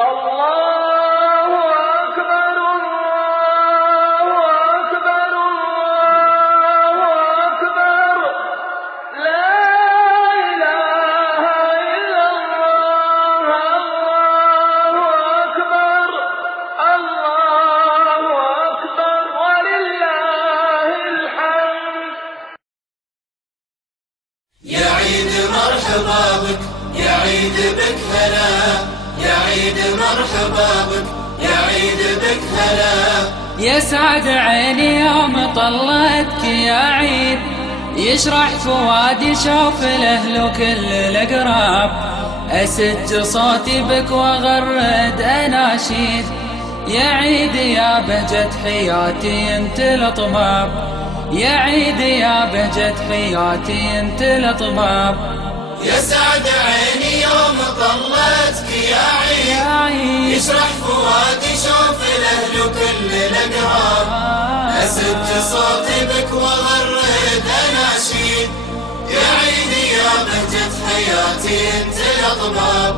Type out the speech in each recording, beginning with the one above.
الله أكبر الله أكبر الله أكبر لا إله إلا الله الله أكبر الله أكبر ولله الحمد. يا عيد مرحبا بك، يا عيد بك هلا، يا عيد مرحبا بك، يا عيد بك هلا. يسعد عيني يوم طلتك يا عيد، يشرح فؤادي شوف الأهل وكل الأقراب، أسج صوتي بك وأغرد أناشيد. يا عيد يا بهجة حياتي انت الأطباب، يا عيد يا بهجة حياتي انت الأطباب. يسعد عيني يوم طلتك يا عيد، يشرح فؤادي شوف الأهل وكل الأقراب، أسج صوتي بك وأغرد أناشيد. يا عيد يا بهجة حياتي انت الأطباب،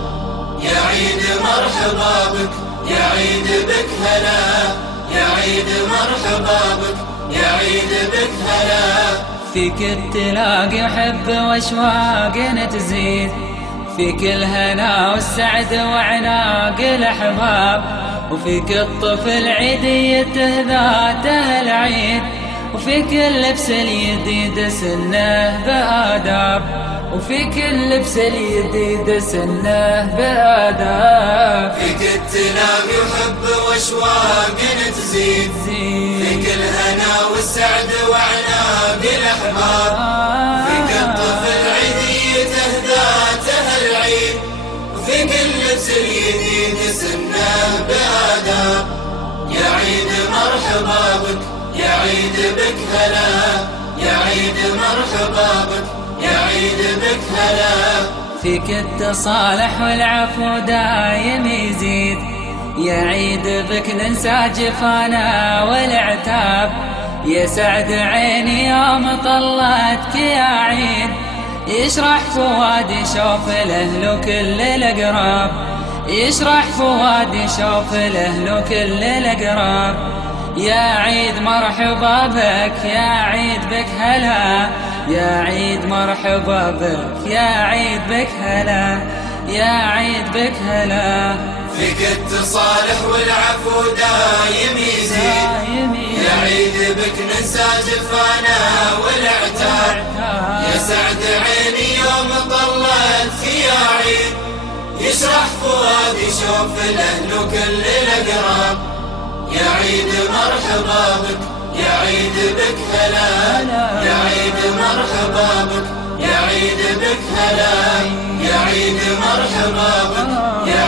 يا عيد مرحبا بك، يا عيد بك هلا، يا عيد مرحبا بك، يا عيد بك هلا. فيك تلاقي حب واشواق تزيد، فيك الهنا والسعد وعناق الاحباب، وفيك الطفل عيديته ذاته العيد، وفيك اللبس الجديد سنه بآداب، وفيك اللبس الجديد سنه بآداب. فيك تلاقي حب واشواق تزيد، فيك الهنا والسعد وعناق الاحباب، فيك الطفل عيديته ذاته العيد، وفيك اللبس الجديد سنه بآداب. يا عيد مرحبا بك، يا عيد بك هلا، يا عيد مرحبا بك، يا عيد بك هلا. فيك التصالح والعفو دايم يزيد، يا عيد بك ننسى جفانا والعتاب. يسعد عيني يوم طلتك يا عيد، يشرح فؤادي شوف الأهل وكل الأقراب، يشرح فؤادي شوف الأهل وكل الأقراب. يا عيد مرحبا بك، يا عيد بك هلا، يا عيد مرحبا بك، يا عيد بك هلا، يا عيد بك هلا. فيك التصالح والعفو دايم يزيد، يا عيد بك ننسى جفانا والعتاب. يسعد عيني يوم طلتك يا عيد، يشرح فؤادي شوف الأهل وكل الأقراب. يا عيد مرحبا بك، يا عيد بك هلا، يا عيد مرحبا بك، يا عيد بك هلا، يا عيد مرحبا بك، يا